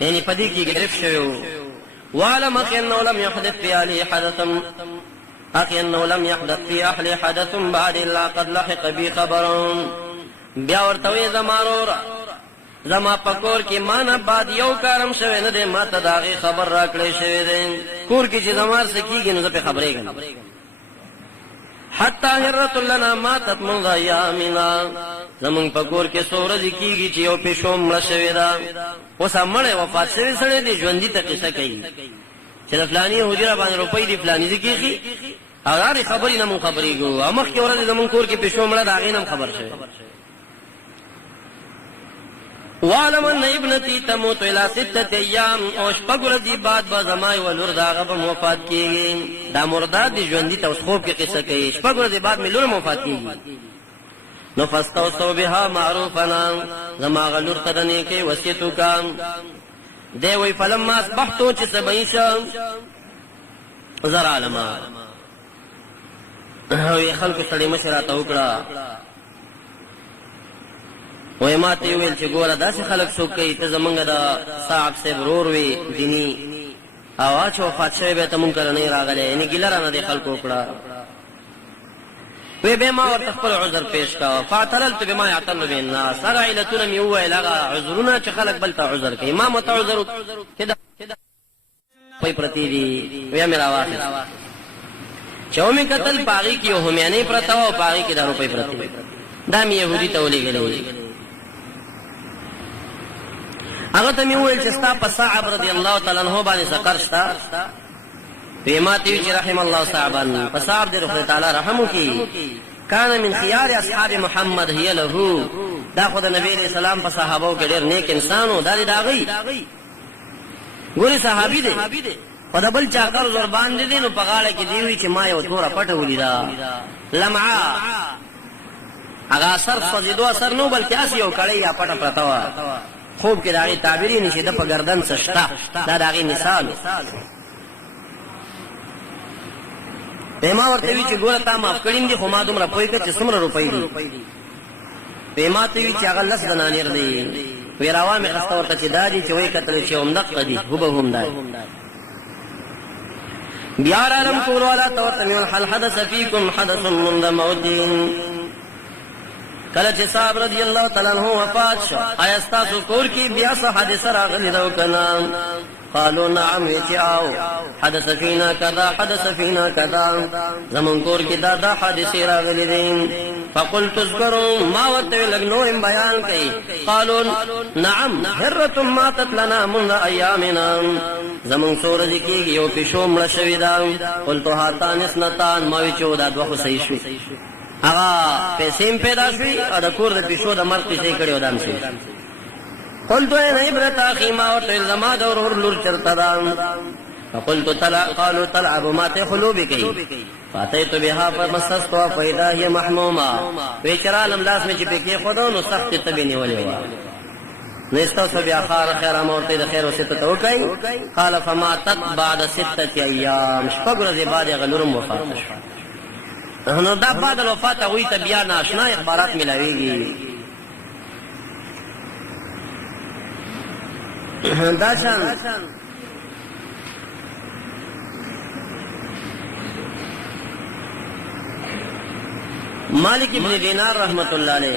یعنی پدې کې گرفت شوی وعلم انه لم يحدث في اهله حدث انه لم يحدث في اهله حدث بعد الا قد لحق بي خبر بیا ورته زمارور زما پکور کې معنا بعد یو کارم شوی نه دی ما ته داغه خبر راکړې شوی دی کور کې چې زمار سکیږي نو په خبرې کوم حتی هرت لنا ماتت من ایامنا زمون پکور کې سورج کیږي چې یو پښوم مړ شوی دا اوس امړې وفات شوی سره دی ژوندۍ ته قصه کوي چې فلانی حجره باندې روپۍ دی فلانی ذکیږي هغه خبرې نه مون خبرې ګو امخ کې ورته زمون کور کې پښوم مړ دا غینم خبر شوی وعلم ان ابنتي تموت الى 6 ايام او شپږ ورځې بعد به زمای ولور داغه په وفات کیږي دا مرداد دي ژوندۍ ته خوب کې قصه کوي شپږ ورځې بعد ملور وفات کیږي نو فاستوصوا بها معروفنا زما غلور تدنه کې وصیت وکم دی وی فلما اصبحتو چې سبعیشا زر عالما او خلکو سړي مشراته وکړه وای ما ته ویل چې ګوره داسې خلک څوک کوي ته زمونږ د صاحب صاحب ورور وي دیني او چې وفات شوی به ته مونږ کره نه راغلی یعنې ګیله رانه دې خلکو وکړه وی بیا ما ورته خپل عذر پیش کا فاعترلت بما يعتل به الناس هغه علتونه مې وویل هغه عذرونه چې خلک بل ته عذر کوي ما مته عذر کده پای پرتی دي ویا مې راواخل چې مې قتل پاغي کې هميانې پرتا او پاغي کې د روپۍ پرتی دا مې يهودي ته ولېږلی هغه ته مې وویل چې ستا په صعب رضی الله تعالی عنہ باندې سکر شتا پیماتی چې رحم الله صعبا په صعب دې رحمت تعالی رحم وکي کان من خيار اصحاب محمد هي له دا خدای نبی علیہ السلام په صحابو کې ډېر نیک انسانو دا داغي ګوري صحابي دي په دبل چا کار زور باندې دي نو په غاړه کې دی وی چې ما یو تور پټه ولیدا لمعا هغه اثر سجدو اثر نو بلکې اس یو کړی یا پټه پرتا وا خوب کې داغي تعبیری نشي د په گردن سشتا دا داغي مثال پیما ورته وی چې ګوره تا معاف کړین دي خو ما دومره پوي کړ چې څومره روپۍ دي پیما ته وی چې هغه لس دنانیر دي وی راوامه خسته ورته چې دادی چې وای کتل چې همدق دي هو به هم دای بیا عالم کول ولا توتمن هل حدث فيكم حدث من موت کله چې صاحب رضی الله تعالی عنہ وفات شو آیا تاسو کور کې بیا څه حادثه راغلی دا وکنا قالوا نعم يجاو حدث فينا كذا حدث فينا كذا زمون کور کې دا حادثه راغلي دي فقلت اذكروا ما وتل نور بیان کوي قالوا نعم هره ماتت لنا من ايامنا زمون سورج کې یو پښوم مړ شوی دا قلت هاتان اسنتان ما وی 14 دوه صحیح شو هغه پیسې پیدا شوی او د کور د پښو د مرګ څخه کړي ودان شي قلت ان عبرت اخي ما وتلزما دور لور چرتا دان فقلت قالوا تلعب ما تخلو بكي فاتيت بها فمسست فاذا هي محمومه ويچرالم لاس میں چپکے خودونو سخت تبني ولوا نستوصى بها خير امورته د خیر وسته توکای قال فماتت بعد 6 ايام شپږ ورځې بعد غلورم وفات شو نو دا بعد الوفات وی ته بیا ناشنا اخبارات ملاویږي دا شان مالک ابن دینار رحمت الله علیه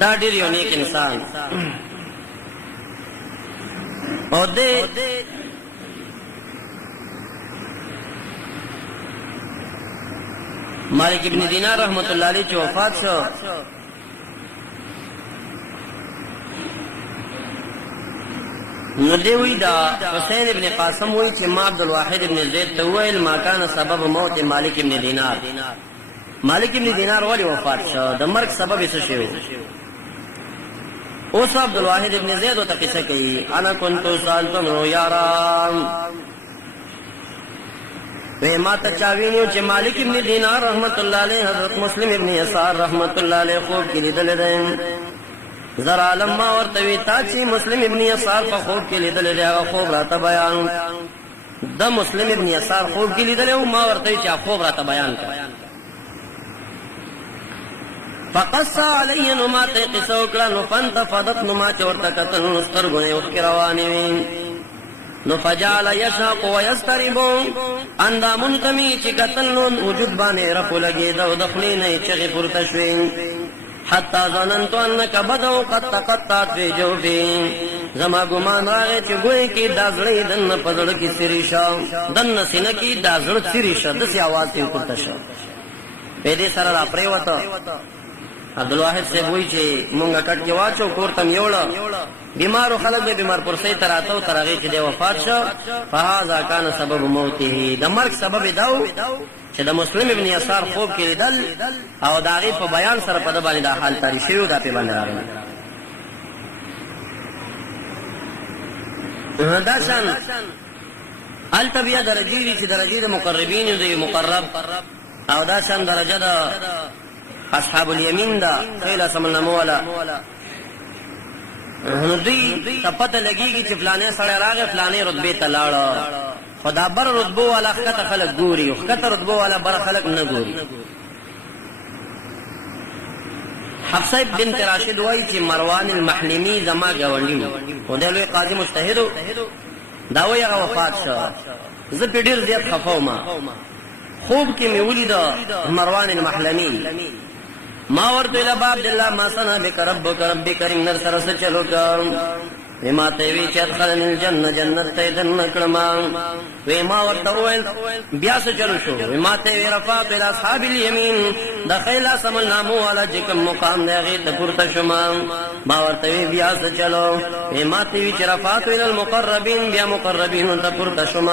دا ډیر یو نیک انسان او دې مالک ابن دینار رحمت الله علیه چې وفات شو نو دی وی دا حسین ابن قاسم وی چې ما عبد الواحد ابن زید ته ویل ما کان سبب موت مالک ابن دینار مالک ابن دینار ولی وفات شو د مرګ سبب څه شو اوس عبد الواحد ابن زید او ته څه کوي انا كنت سالتم یارام وی ما ته چاوینیو چې مالک ابن دینار رحمت الله علیه حضرت مسلم ابن یسار رحمت الله علیه خوب کې لیدل دي زر عالم ما ورتوی تا چې مسلم ابن یسار په خوب کې لیدل دی هغه خوب راته بیان د مسلم ابن یسار خوب کې لیدل او ما ورته چې خوب راته بیان کړ فقص علی نو ما ته قصه وکړه نو فانتفضت نو ما چې ورته کتل نو سترګونه اوښکې روانې وې نو فجعل یشاق ویسترب اندامونو ته مې چې کتل نو وجود باندې رپ لګېده او د خولې نه یې چغې پورته شوې حتی ظننت انک بدو قد تقطعت فی جوفی زما ګمان راغی چې ګویا کې دا زړه دننه په زړه کې سري شه دننه سینه کې دا زړه سري شه داسې اواز یې پورته شه په دې سره را پرېوته عبدالواحد صاحب وایي چې مونږ کټ کې واچو کور ته مې یوړه بیمارو خلک د بیمار پرسۍ ته راته و تر هغې چې دی وفات شه فهذا کان سبب موته د مرګ سبب یې دا و چې د مسلم ابن یسار خوب کې لیدل او د هغې په بیان سره په ده باندې دا حال تاري شوي و دا پې باندې راغلی دا شان هلته بیا درجې وي چې درجې د مقربینو د مقرب او دا شان درجه د اصحاب الیمین دا خیله سملنامو والا نو دوی ته پته لګېږي چې فلانې سړی راغی فلانې رتبې ته لاړه خو دا بره رتبو والا ښکته خلک ګوري او ښکته رتبو والا بره خلک نه ګوري حفصه بنت راشد وایي چې مروان المحلمي زما ګاونډي و دی لوی قاضي مجتهد دا وایي هغه وفات شو زه پې ډېر زیات خفه وم خوب کې مې ولیده مروان المحلمي ما ورته ویل ابا عبدالله ما صنع بک ربک رب کریم در سره څه چل وکړم ما ته وی چې ادخلني الجنه جنت ته دننه کړم وی ما ورته وویل بیا څه چلو شو ما ته وی رفعت الى اصحاب الیمین د خیلا سملنامو والا چې کوم مقام دی هغې ته پورته شوم ما ورته وی بیا څه چلو ما ته وی چې رفعت الى المقربین بیا مقربینو ته پورته شوم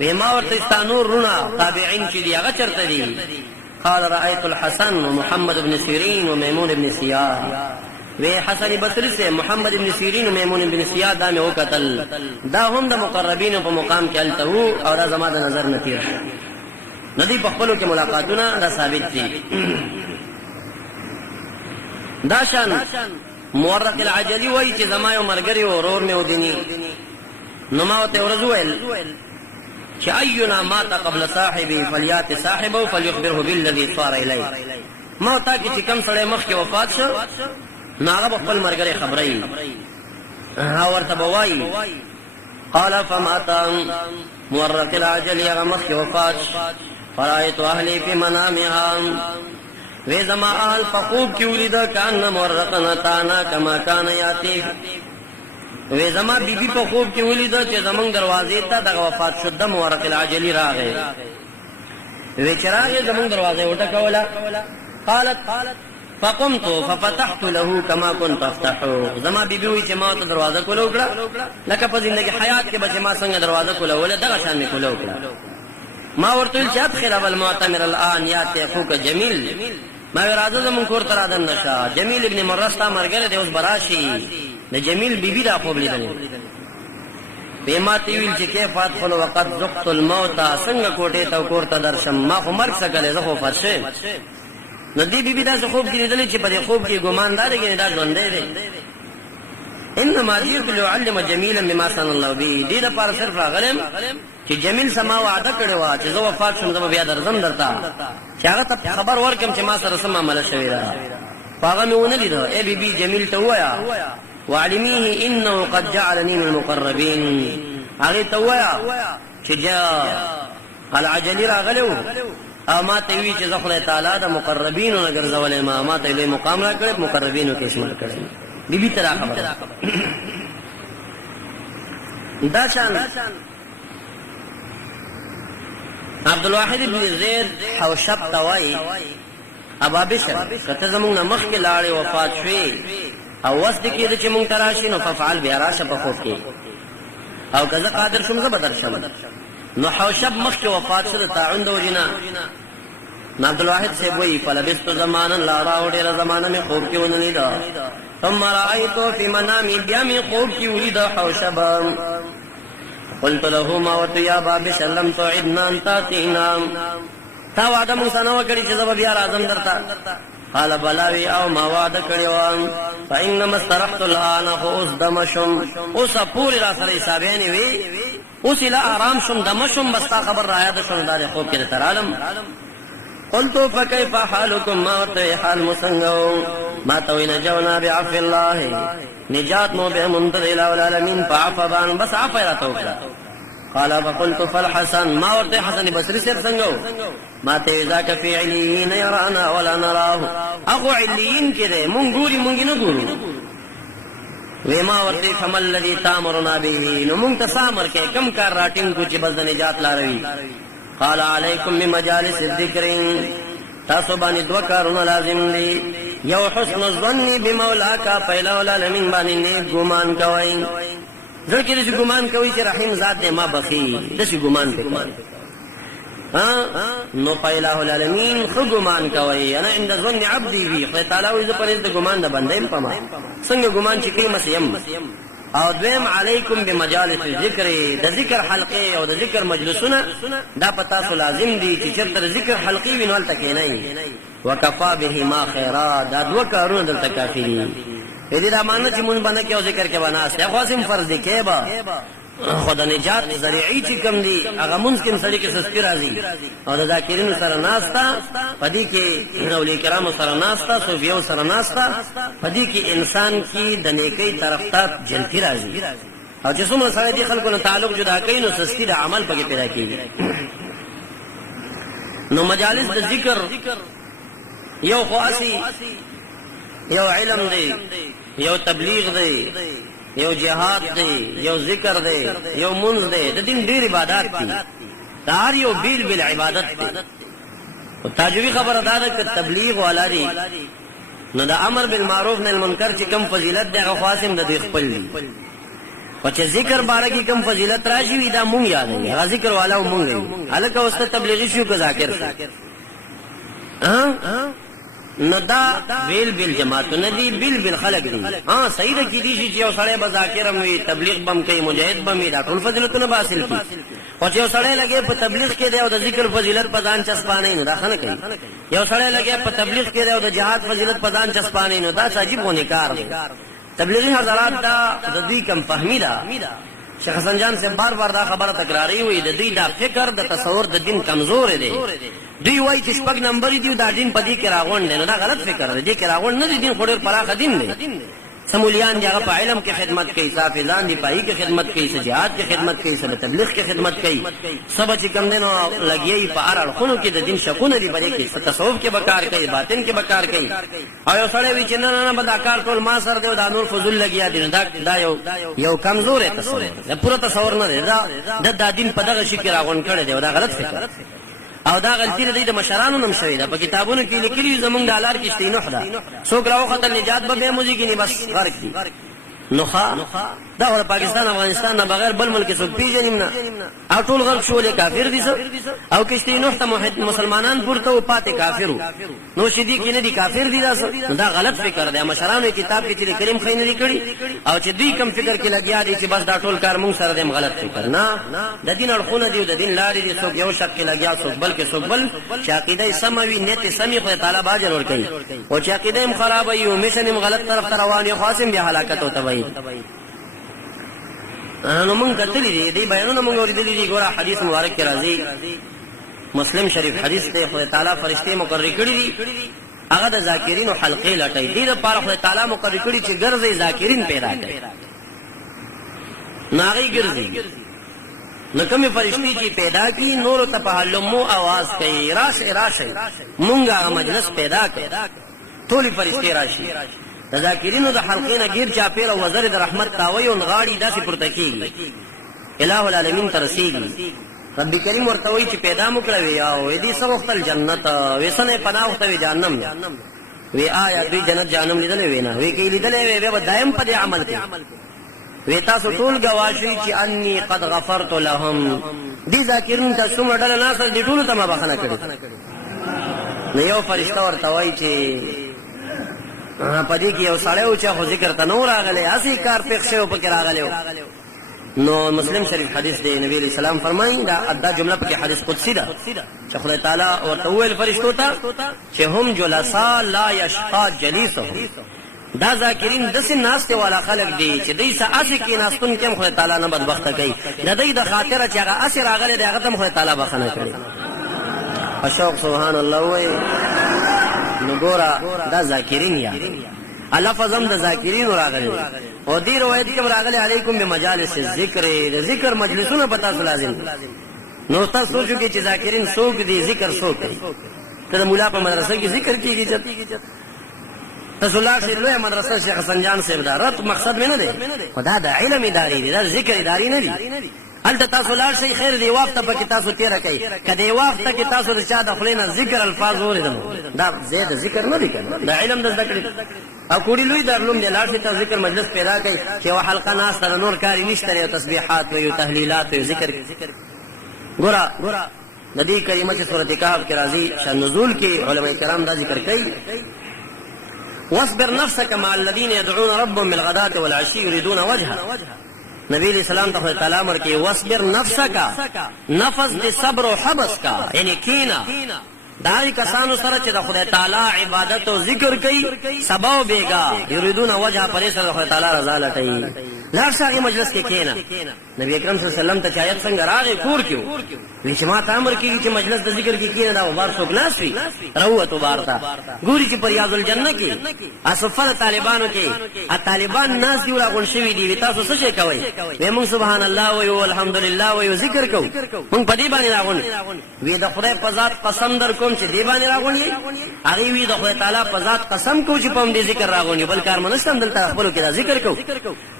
وی ما ورته ستا نور رونه تابعین چې دي هغه چېرته دي قال رأيت الحسن ومحمد بن سيرين وميمون بن سيار وی حسن بصری سے محمد بن سیرین و میمون بن سیار دا میں وکتل دا هم د مقربین په مقام کې هلته وو او دا زما د نظر نه تېر شو نو دوی په خپلو کې ملاقاتونه دا ثابت دي دا شان مورق العجلي وایي چې زما یو ملګری و ورور مې ودیني نو ما ورته ورځ وویل چې اینا مات قبل صاحبي فلیات صاحبه فلیخبره بالذي صار الیه ما ورته کې چې کوم سړی مخکې وفات شو نو هغه به خپل ملګری خبروي او ورته به وایي قال فمات مورق العجلي هغه مخکې وفات فرأیت اهلي في منامها وی زما اهل په خوب کې ولیده کان مورقا اتانا کما کان یاتی وی زما بیبي په خوب کې ولیده چې زمونږ دروازې ته دغه وفات شده مورق العجلي راغی وی چې راغی زمونږ دروازه یې وټکوله قالت فقمت ففتحت له كما كنت افتحه زما بیبي وی چې ما ته دروازه کوله وکړه لکه په زندګي حیات کې به چې ما څنګه دروازه کوله وله دغه شان مې کوله وکړه ما ورته ویل چې ادخل ابا المعتمر الان یاتی اخوک جمیل ما وی راځه زمونږ کور ته رادن نشه جمیل ابن مرة ستا ملګری دی اوس به راشي د جمیل بیبي دا خوب لیدلی وی ما ته ویل چې کیف ادخل وقد ذقت الموت څنګه کوټې ته کور ته درشم ما خو مرګ څه کلی زه خو وفات شویم نو دی بیبي داسې خوب کې لیدلی چې په دې خوب کې ګمان دا دی چې دا ژوندی دی انما جئت لأعلم جمیلا بما صنع الله به دې دپاره صرف راغلم چې جمیل سما وعده کړې وه چې زه وفات شم زه به بیا درځم درته چې هغه ته خبر ورکړم چې ما سره څه معامله شوې ده خو هغه مې ونه لیده ای بیبي جمیل ته ووایه واعلميه انه قد جعلني من المقربين هغې ته ووایه چې العجلي راغلی و او ما ته وی چې زه خدای تعالی د مقربینو نه ګرځولی ما ته لوی مقام را کړی مقربینو کې شمار کړی بیبي ته را خبره دا شان عبدالواحد بن زید حوشب ته وایي ابا بشر که ته زمونږ نه مخکې لاړې وفات شوې او وس دې کېده چې مونږ ته راشي نو ففعل بیا راشه په خوب کې او که زه قادر شم زه به درشم نو حوشب مخکې وفات شو د طاعون د وجې نه نو عبدالواحد صاحب وایي فلبثت زمانا لاړه او ډېره زمانه مې خوب کې ونه لیده ثم رأیتو فی منامي بیا مې خوب کې ولیده حوشب قلت له ما ورته یا ابا بشر لم توعدنا ان تاتینا تا وعده مونږ سره نه وکړې چې زه به بیا راځم درته قال بلا وی او ما وعده کړی وم فانما استرحت الان خو اوس دمه شم اوس پورې را سره حسابیانې وي اوس لا آرام شم دمه شم بس تا خبر را یاد شم دا د خوب کې درته رالم قلت فكيف حالكم ما ورته حال مسنگو ما توي نجونا بعفو الله نجات مو بمنتظر الى العالمين فعفبان بس عفو را توکلا قال فقلت فالحسن ما ورته حسن بصري سيب سنگو ما ته ذاك في عليين يرانا ولا نراه اخو عليين كده منغوري منغي نغورو وما ورته فما الذي تامرنا به نو مونږ تسامر کې کم کار راټینګ کو چې بس د نجات لاروي قال عليكم بمجالس الذكر تاسو باندې دوه کارونه لازم دي یو حسن الظن بمولاک پهلا العالمین باندې نیک ګمان کوئ ځکه چې ګمان کوي چې رحیم ذات دې ما بخي دشي ګمان وکړي نو پهلا العالمین خو ګمان کوي انا عند ظن عبدي بي خدای تعالی وې په دې ګمان د بندې په ما څنګه ګمان چې کوي مسیم او دویم علیکم بمجالس الذکر د ذکر حلقه او د ذکر مجلسونه دا پتا سو لازم دي چې چرته ذکر حلقي وینول تکې نه وکفا به ما خیرات دا دوه کارونه دلته کافی دي دې دا معنی چې مونږ باندې کې او ذکر کې وناسته خاصم فرض دي کې با خدا نجات ذریعی چې کم دي هغه ممکن سړي کې سستی راځي او د ذاکرینو سره ناستا پدې کې اولیاء کرام سره ناستا صوفیو سره ناستا پدې کې انسان کې د نیکی طرف ته جلتی راځي او چې څومره سره دي خلکو نه تعلق جدا کوي نو سستی د عمل پکې پیدا کیږي نو مجالس د ذکر یو خاصي یو علم دی یو تبلیغ دی یو جهاد دی یو ذکر دی یو منځ دی د دین ډیر عبادت دي دار یو بیل بیل عبادت دی او تاجوی خبر ادا ده ک تبلیغ والا دی نو د امر بالمعروف نهی المنکر چې کم فضیلت دی هغه خاصم د خپل دی او چې ذکر باره کې کم فضیلت راشي وي دا مونږ یاد نه هغه ذکر والا مونږ الکه واست تبلیغی شو کو ذاکر نو دا بیل بیل جماعتونه دي بیل بیل خلق دي صحیح ده کې دي چې یو سړی به ذاکرم وي تبلیغ بم کوي مجاهد بم دا ټول فضیلتونه حاصل کی او چې یو سړی لګي په تبلیغ کې دی او د ذکر فضیلت په ځان چسپانه نه راخنه کوي یو سړی لګي په تبلیغ کې دی او د جهاد فضیلت په ځان چسپانه نه دا عجیب غونې کار دی تبلیغی حضرات دا د دې کم فهمی ده شیخ حسن جان سے بار بار دا خبره تکراری وي د دې دا فکر د تصور د دین کمزور دی دوی وای چې شپږ نمبر دی دا دین پدې کې راغون دی دا غلط فکر دی چې راغون نه دی دین خوري پراخه دین دی سمولیان دی هغه په علم کې خدمت کوي صافزان دی پای کې خدمت کوي سجاد کې خدمت کوي سره تبلیغ کې خدمت کوي سب چې کم دینو لګي په اړه خونو کې د دین شکونه دی بلې کې تصوف کې بکار کوي باطن کې بکار کوي او یو سړی وی چې نه بدا کار ټول ما سره دی دا نور فضل لګیا دی دا یو کمزور تصور دا پورا تصور نه دی دا د دین په دغه شي کې راغون کړي دی دا غلط فکر او دا غلطی د مشرانو نم شوی دا په کتابونو کې لیکلي زمونږ دالار کې استینوح ده څوک راو خطر نجات به موزیک نه بس غرق دي نوخه دا ور پاکستان افغانستان نه بغیر بل ملک څوک پیژنیم نه ټول غرق شول کافر دي او کې استینوح ته مسلمانان پورته او پاتې کافرو نو شدي کې نه دي کافر دي دا غلط فکر دی مشرانو کتاب کې چې کریم خین لیکلي او چې دوی کم فکر کې لګیا دي چې بس دا ټول کار مونږ سره د غلط فکر نه د دین اړخونه دي د دین لارې دي څوک یو شک کې لګیا څوک بلکې څوک بل چې عقیده سموي نیت سمي خو تعالی باجر ور کوي او چې عقیده خراب وي او مشن غلط طرف ته روان یو خاصم به هلاکت او تبعی نو مونږ کتلې دي بیانونه مونږ ورېدلې دي ګوره حدیث مبارک کې راځي مسلم شریف حدیث ته خدای تعالی فرشتي مقرر کړی دي هغه د ذاکرینو حلقې لټای دي لپاره خدای تعالی مقرر کړی چې ګرځي ذاکرین پیدا کړي ناغي ګرځي نو کومې فرشتي چې پیدا کی نور ته په حلمو आवाज کوي راشه مونږه مجلس پیدا کړ ټول فرشتي راشي د ذاکرینو د حلقې نه غیر چاپیر او وزر د رحمت تاوي او غاړي داسې پورته کیږي الہ العالمین ترسیږي رب کریم ورته وی چې پیدا مکړه وی او دې سم وخت الجنت وسنه پناه وخت وی جهنم وی آیا دوی جنت جهنم لیدلې وینا وی کې لیدلې وی به دائم په عمل کوي وی تاسو ټول گواهی چې انی قد غفرت لهم دې ذاکرین تاسو مډل نه سره دې ټول ته ما بخنه کړې نو یو فرشتہ ورته وی چې پدې کې یو سړی او چې خو ذکر ته نور راغلی اسی کار پېښ شو پکې راغلی نو مسلم شریف حدیث دی نبی علیہ السلام فرمایي دا جمله پکې حدیث قدسی ده چې خدای تعالی ورته ویل فرشتو ته چې هم جلسا لا یشقا جلیسهم دا ذاکرین دسه ناشته والا خلق دي چې دای سه اسی کې ناستون کې خدای تعالی نه بدبخته کوي د دې د خاطر چې هغه اسی راغلی دی هغه ته خدای تعالی بخنه کوي اشوق سبحان الله وای نو ګورا دا ذاکرین یا لفظ هم د ذاکرین راغلی او دې روایت کې راغلی علیکم بمجالس الذکر ذکر مجلسونه پتا لازم نو تاسو سوچو کې چې ذاکرین څوک دي ذکر څوک کوي کله مولا په مدرسه کې ذکر کیږي چې تاسو لا شي لوی مدرسه شیخ حسن جان صاحب دا رات مقصد مې نه دی خدا د علم اداري دی دا ذکر اداري نه دی هلته تاسو لا شي خیر دی وخت په کې تاسو تیر کوي کدی وخت کې تاسو د چا د خلینا ذکر الفاظ اوریدل دا زید ذکر نه دی کنه دا علم د ذکر او کوړي لوی درلوم دی لا شي ته ذکر مجلس پیدا کوي چې وا حلقه ناس ته نور کاری نشته او تسبیحات او تهلیلات او ذکر ګورا نبی کریمه چې سورۃ کهف کې راځي شان نزول کې علماء کرام دا ذکر کوي واصبر نفسك مع الذين يدعون ربهم بالغداة والعشي يريدون وجهه نبی علیہ السلام ته تعالی امر کې واصبر نفسك نفس دې صبر او حبس کا یعنی کینا دای کسانو سره چې د خدای تعالی عبادت او ذکر کوي سبا بیگا یریدون وجه پرې سره خدای تعالی رضا لټي لارښاغي مجلس کې کینا نبی اکرم صلی الله علیه وسلم ته چایت څنګه راغی کور کې وی چې ما ته امر کیږي چې مجلس د ذکر کې کینا دا وبار څوک ناس وي روته بارتا ګوري چې پریاض الجنه کې اسفل طالبانو کې طالبان ناس دی ولا غون شوی دی تاسو څه شي کوي موږ سبحان الله و الحمدلله و ذکر کو موږ په دې باندې راغون وی د خدای په ذات قسم در کوم چې دی باندې راغونی هغه وی د خدای تعالی په ذات قسم کو چې په دې ذکر راغونی بل کار منستم دلته خپل کې دا ذکر کو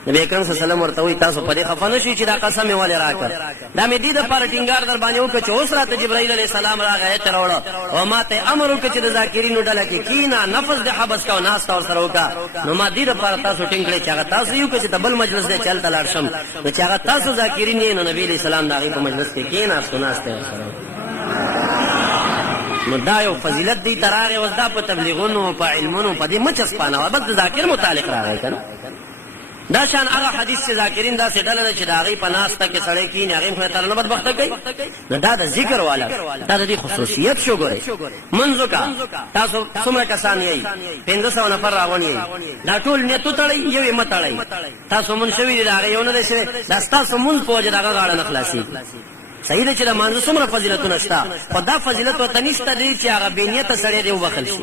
نبی اکرم صلی الله علیه وسلم ورته وی تاسو په دې خفانه شي چې دا قسم یې ولې راکړ دا مې دې د پر ټینګار در باندې وکړ چې اوس راته جبرائیل علیه السلام راغی ته راوړ او ما ته امر وکړ چې د ذاکرینو ډله کې کینا نفس د حبس کا او ناس تا سره وکړه نو ما دې د پر تاسو ټینګلې چې هغه تاسو یو چې د بل مجلس دې چل تلار شم چې هغه تاسو ذاکرین یې نو نبی علیه السلام دا په مجلس کې کینا سناسته سره نو دا یو فضیلت دی تراغه وزدا په تبلیغونو په علمونو په دې مچس پانه بس ذاکر متعلق راغی کنه دا شان هغه حدیث چې ذاکرین دا سټل چې دا غي پناسته کې سړی کې نه غي خو تعالی نه بدبخت کوي دا د ذکر والا دا د خصوصیت شو ګوري منځو کا تاسو څومره کسان یې 500 نفر راغونی دا ټول نیت تړي یو متړي تاسو مون شوی دا غي یو نه شي دا تاسو مون پوجا دا غاړه نه خلاصي صحیح ده چې د مانځ څومره فضیلتونه شته خو دا فضیلت ورته نشته دی چې هغه بنیت سړی دی وبخل شي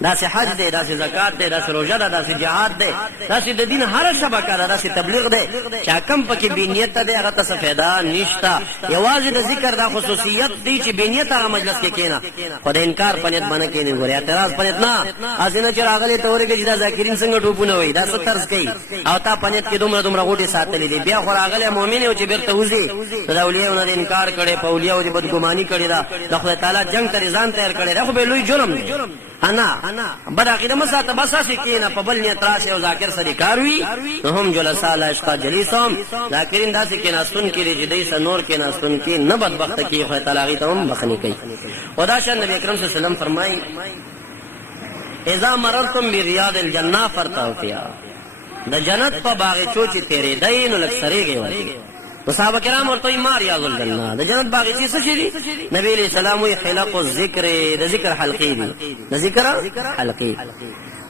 دا سه حج دی دا سه زکات دی دا سه روزه ده دا سه جهاد دی دا سه د دین هر شبکه ده دا سه تبلیغ دی چې کم پکې بنیت ده هغه څه فایده نشته یوازې د ذکر دا خصوصیت دی چې بنیت هغه مجلس کې کینا خو د انکار پنيت باندې کینې ګوري اعتراض پنيت نه ازنه چې راغلي ته ورګه چې دا ذاکرین څنګه ټوپونه وي دا څه طرز کوي او تا پنيت کې دومره غوټي ساتلې دي بیا خو راغلي مؤمن او چې بیرته وځي دا اولیاءونه انکار کړي په اولیاء او بدګماني کړي دا د خدای تعالی جنگ ته ځان تیار کړي دا خو به لوی جرم دی انا بد عقیده مساته بس اسی کینا په بل نیت راشه او ذاکر سره کار وی هم جلسا لا عشق جلیسهم ذاکرین داسې کینا سن کړي چې دای سنور کینا سن کې نه بدبخت کی خو تعالی ته هم بخنی کوي خدا شان نبی اکرم صلی الله علیه وسلم فرمای اذا مررتم بریاض الجنه فرتوا فيها د جنت په باغچو چې تیرې دای نو لک سریږي وای صحابه کرام ورته ما ریاض الجنه د جنت باغچې څه شي نبی علیہ السلام وی خلق الذکر د ذکر حلقې دي د ذکر حلقې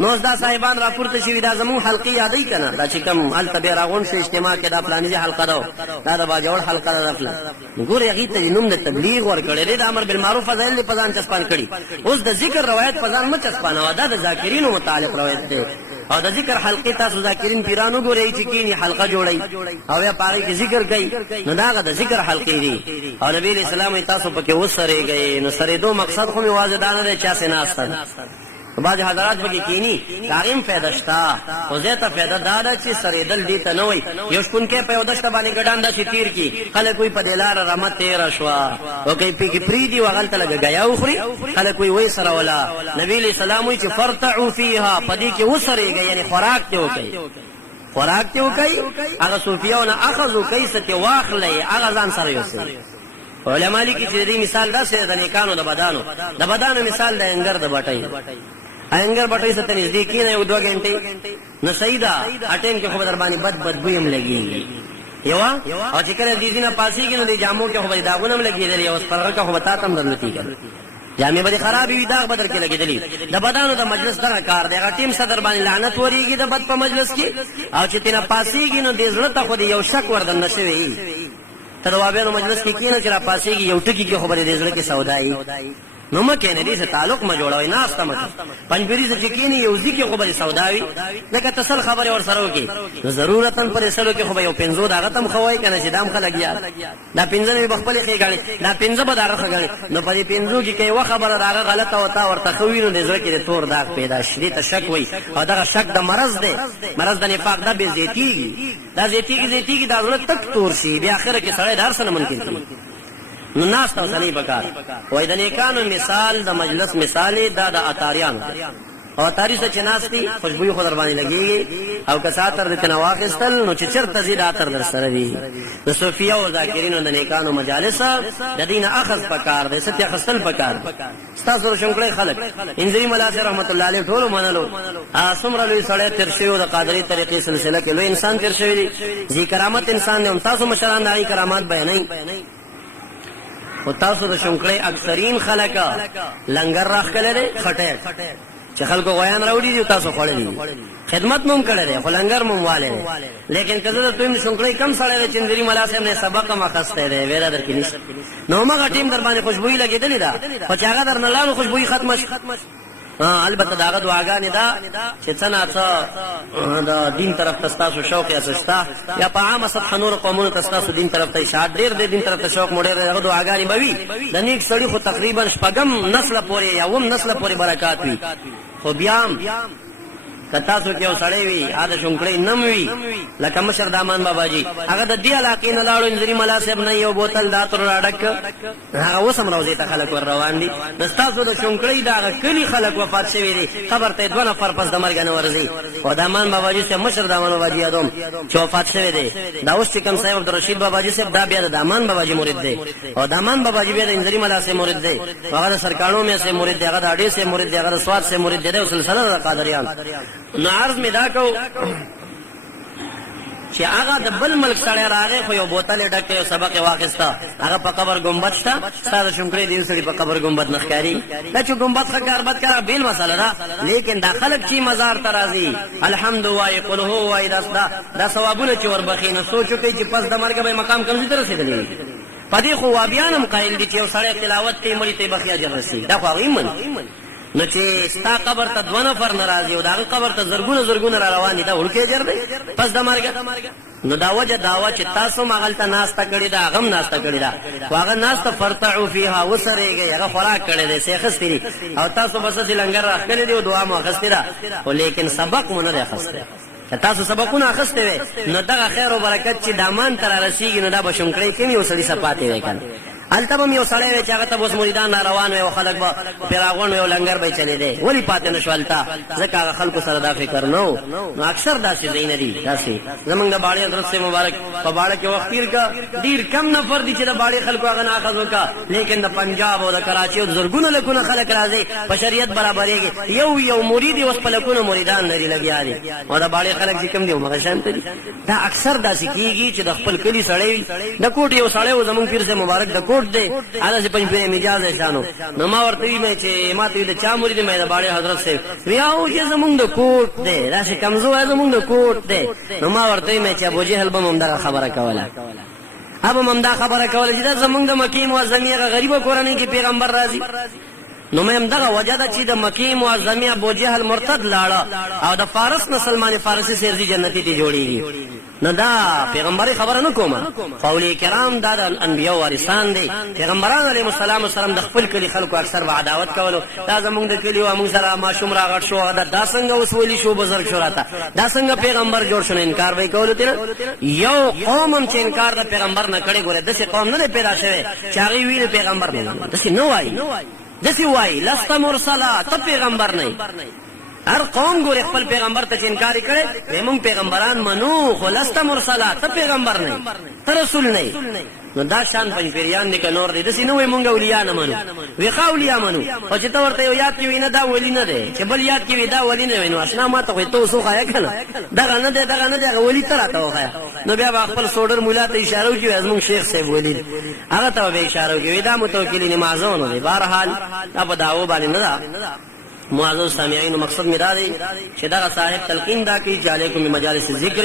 نو دا صاحبان راپورته شي دا زمو حلقې یادې کنه دا چې کوم ال تبه راغون شي اجتماع کې دا پلانې حلقه دا د باجوړ حلقه ده فلان ګوره هغه ته نوم د تبلیغ ور کړی د امر بالمعروف فضایل په ځان چسپان کړي اوس د ذکر روایت په ځان مت چسپانه دا د ذاکرینو متعلق روایت ده او د ذکر حلقې تاسو ذاکرین پیرانو ګورئ چې کینی حلقه جوړي او یا پاره کې ذکر کوي نو دا د ذکر حلقې دي او نبی اسلام تاسو پکې وسره گئے نو سره دو مقصد خو واضح دانه ده چا سيناسته بعض حضرات پکې کینی کاریم فائدہ شتا او زیاته فائدہ دا چې سره دل دي ته نه وي یو شپون کې په ودشت باندې ګډان د شتیر کی خلک کوئی په دلار رحمت تیر شوا او کوي پکې پریدي وغلط لګ غیا اخري خلک کوئی وای سره ولا نبی اسلام وی چې فرتعوا فيها پدې کې وسره گئے یعنی خوراک ته وکي خوراک ته وکي هغه صوفیاونه اخذو کیسه واخلې هغه ځان سره یوسي علماء لیکي چې دې مثال دا سره د نیکانو د بدانو مثال د انګر د بټای انګر بټای ستنې نږدې کینه یو 2 غنټې نو سیدا اټیم کې خبر باندې بدبو هم لګي یوا او چې کله دې دینه پاسې کې نو دې جامو کې خبر داغونه هم لګیدل او سپرغه کې خبر تا تم درلتی کړه جامې به خراب وي داغ بدر کې لګیدلې د بدانو د مجلس دا کار دی هغه ټیم صدر باندې لعنت وريږي د بد په مجلس کې او چې تینا پاسې کې نو دې زړه ته خو دې یو شک وردن نشوي ته د وابیانو مجلس کې کینې چې را پاسېږي یو ټکي کې خبرې دې زړه کې سودایي نو مکه نه دې تعلق ما جوړوي نه استه مکه پنځبيري چې کینې یو ځکه خبرې سوداوي لکه تسل خبره ور سره وکي ضرورتن پر سره کې خو یو پنځو داغه تم خوای کنه چې دام خلک یار دا پنځه نه بخپل خې غاړي دا پنځه به داغه غاړي نو په دې پنځو کې کوي و خبره داغه غلطه وتا ورته خوینو دې زړه کې تور داغ پیدا شې ته شک وای او دا شک د مرض دی مرض د نفاق د بے زیتی دا زیتی دا زړه تک تور شي بیا اخر کې سړی دار سره ممکن دی نو ناس ته سنی بکار وای د نیکانو مثال د مجلس مثال دا د اتاریان او اتاری څه چناستي خوشبوئی خو در باندې لګي او که ساتر د تنواخستل نو چې چرته زید اتر در سره وي د صوفیا او ذاکرینو د نیکانو مجالس د دین اخذ پکار د ستیا خستل پکار تاسو شونکړې خلک انځري مولا سي رحمت الله علیه ټول منلو اسمر لوی سړی تر شیو د قادری طریقې سلسله کې لوی انسان تر شوی دي کرامت انسان نه تاسو مشران دای کرامات بیانای او تاسو د شونکړې اکثرین خلک لنګر راخ کړي خټه چې خلکو غویان راوړي دي تاسو خړلې خدمت موم کړي خو لنګر موم والے لیکن کله ته تم شونکړې کم سړی چې اندري مولا صاحب نه سبق ما خسته دی ویرا درکې نشته نو ما ټیم در باندې خوشبوئی لګېدلې دا خو چې هغه در نه لاړو خوشبوئی ختم شي البته داغه دعاګانې دا چې څنګه دا دین طرف تاسو شوق یا سستا یا په عامه سطح نور قومونو تاسو دین طرف ته اشاعت ډیر د دین طرف ته شوق موډر دغه دعاګانې بوي د نیک سړي خو تقریبا شپږم نسل پورې یا وم نسل پورې برکات وي خو بیا کتا سو کې وسړې وي اده شونکړې نم وي لکه مشر دامان بابا جی هغه د دې علاقې نه لاړو انځري مولا صاحب نه یو بوتل دا تر راډک هغه وسم روزي ته خلک ور روان دي دستاسو د شونکړې دا کلی خلک وفات شوی دي خبر ته دوه نفر پس د مرګ نه ورزي او دامان بابا جی سے مشر دامان بابا جی ادم چې وفات شوی دي دا اوس چې کوم صاحب عبدالرشید بابا جی صاحب دا بیا د دامان بابا جی مرید دی او دامان بابا جی بیا د انځري مولا صاحب مرید دی هغه سرکانو میں سے مرید دی هغه د اډې سے مرید دی هغه سواد سے مرید دی او سلسله د قادریان نو عرض می دا کو چې هغه د بل ملک سره راغی خو یو بوتل ډکه یو سبق واخستا هغه په قبر ګمبد شته ستاره شونکړې دی سړي په قبر ګمبد نخکاری دا چې ګمبد خکار بد کرا بیل مسله دا لیکن دا خلک چې مزار ترازی الحمد وای قل هو وای دا ثوابونه چې وربخې نه سوچو کوي چې پس د مرګ به مقام کم تر رسیدلی پدې خو وابیانم قائل دي چې یو سړی تلاوت کوي مړي ته بخیا اجر رسي دا خو ایمن نو چې ستا قبر ته دوه نفر ناراضي او دا قبر ته زرګونه را روان دي دا ورکه اجر دی پس د مرګ نو دا وجه داوا چې تاسو مغلطه ناسته کړی دا غم ناسته کړی دا واغه ناسته فرتعو فيها وسرېږي هغه خوراک کړی دی شیخ استری او تاسو بس لنګر راخلې دی او دعا مو اخستره ولیکن سبق مونږ نه اخسته تاسو سبقونه اخسته وي نو دا خیر او برکت چې دامان تر رسیږي نو دا بشونکړی کوي او سړي صفاتې وکړي التبم یو سړی چې هغه ته اوس مریدان روان وي او خلک به پیراغون یو لنګر به چلی دی ولی پاتې نشوالتا ځکه هغه خلکو سره دا فکر نو اکثر داسې ځای نه دي داسې زمونږ د باړې حضرت مبارک په باړه کې وخت تیر کا ډیر کم نفر دي چې د باړې خلکو هغه نه اخذ وکړه لیکن د پنجاب او د کراچي او زرګونه لکونه خلک راځي په شریعت برابرېږي یو مرید اوس په لکونه مریدان لري لګیا دي او د باړې خلک چې کم دي هغه شان دي دا اکثر داسې کیږي چې د خپل کلی سړی د کوټ یو سړی او زمونږ پیر سے مبارک د کوټ دے انا سے پنځ پیره میجاز شانو نو ما ورته وی چې ما ته د چا مرید مې د باړې حضرت سے ویاو چې زمونږ د کوټ دے راشه کمزور زمونږ د کوټ دے نو ما ورته وی چې ابو جهل به ممدا خبره کوله ابو ممدا خبره کوله چې زمونږ د مکی معظمیه غریبه کورنۍ کې پیغمبر راځي نو مې هم دغه وجه ده چې د مکی معظمیه ابو جهل مرتد لاړه او د فارس نه سلمان فارسی سرزي جنتی ته جوړیږي نو دا پیغمبري خبره نه کومه قول کرام دا د انبیاء وارثان دي پیغمبران علیهم السلام د خپل کلی خلکو اکثر عداوت کولو دا زمونږ د کلی او موږ سره ماشوم راغټ شو دا څنګه وسولي شو بزرګ شو راته دا څنګه پیغمبر جوړ شو انکار وای کولو تیر یو قوم چې انکار د پیغمبر نه کړي ګوره دغه قوم نه پیدا شوی چې هغه ویل پیغمبر نه دغه نو وای دسی وای لست مرسلا ته پیغمبر نه هر قوم ګور خپل پیغمبر ته انکار کړي زمون پیغمبران منو خو لست مرسلا ته پیغمبر نه ته رسول نه نو دا شان پنځپیریان دي کنور دي دسی نو مونږ اولیاء نه منو وی اولیاء منو او چې ته ورته یاد کی وینه دا ولی نه دی چې بل یاد کی وی دا ولی نه وینو اسنا ما ته ته وسو خایا کنه دا نه دی ولی تر ته وخایا نو بیا خپل سوډر مولا ته اشاره وکي ازمون شیخ صاحب ولی هغه ته به اشاره وکي دا متوکلین معزون دی بهر حال اب داو باندې نه معزز سامعین مقصد می دا دی چې دغه صاحب تلقین دا کوي چې علیکم بمجالس ذکر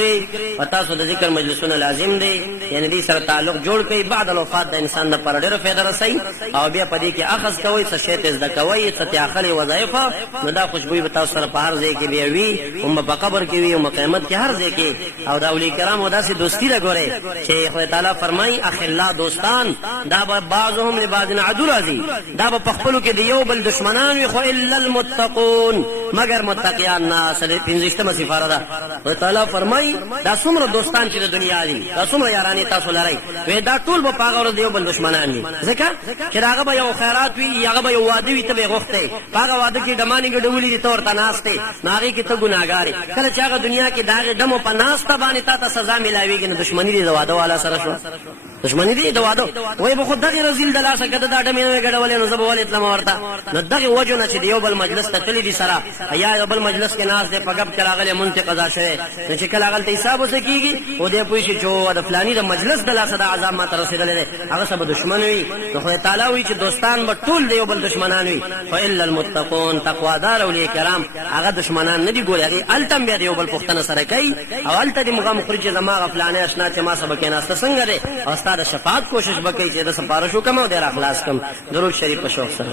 او تاسو د ذکر مجلسونه لازم دی، یعنی دې سره تعلق جوړ کړئ. بعد الوفات د انسان لپاره ډېره فایده رسوي او بیا په دې کې اخذ کوئ، څه شی ته زده کوئ، څه اخلي وظایفه، نو دا خوشبویي به تاسو سره په هر ځای کې بیا وي، هم په قبر کې وي، هم قیامت کې هر ځای کې. او د اولیاء کرامو داسې دوستي ده ګورئ چې خدای تعالی فرمایي اخلا دوستان دا به بعضهم لبعض عدو راځي، دا به په خپلو کې د یو بل دشمنان وي، خو الا المتقون مگر متقیان نه. 15مه سپاره ده. خدای تعالی فرمایي دا څومره دوستان چې د دنیا دي، دا څومره یارانې تاسو لرئ، وایي دا ټول به په هغه ورځ د یو بل دشمنان وي، ځکه چې د هغه به یو خیرات وي، هغه به یو واده وي، ته به یې غوښتی، په هغه واده کې ډمانې ګډولي دي، ته ورته ناست یې، نو هغې کې ته ګناهګار یې. کله چې هغه دنیا کې د هغې ډمو په ناسته باندې تا ته سزا میلاوېږي، نو دښمني دې د واده والا سره شوه، دښمني دې د واده. وایي به خو دغې رزیل د لاسه که ده دا ډمې نه وې ګډولې نو زه به ولې تلمه ورته. نو دغې وجو نه چې د یو بل مجلس ته تللي دي سره، یا یو بل مجلس کې ناست دی، په ګپ کې راغلی مونځ چې قضا شوی، نو چې کله هغلته حساب ورسه کېږي، و دې پوه شي چې د فلاني د مجلس د لاسه دا عذاب ما ته رسېدلی دی، هغه څه به دښمن وي. نو خدای تعالی وایي چې دوستان به ټول د یو بل دښمنان وي، خو الا المتقون تقوادار اولیاء کرام هغه دښمنان نه دي. ګورې هغې هلته هم بیا د یو بل پوښتنه سره کوي او هلته دې مغم خوري چې زما هغه فلانی اشنا چې ما سره به کېناسته څنګه دی، او ستا د شفاعت کوشش به کوي چې د سپارښ وکړم او دې را خلاص کړم. درود شریف په شوق سره.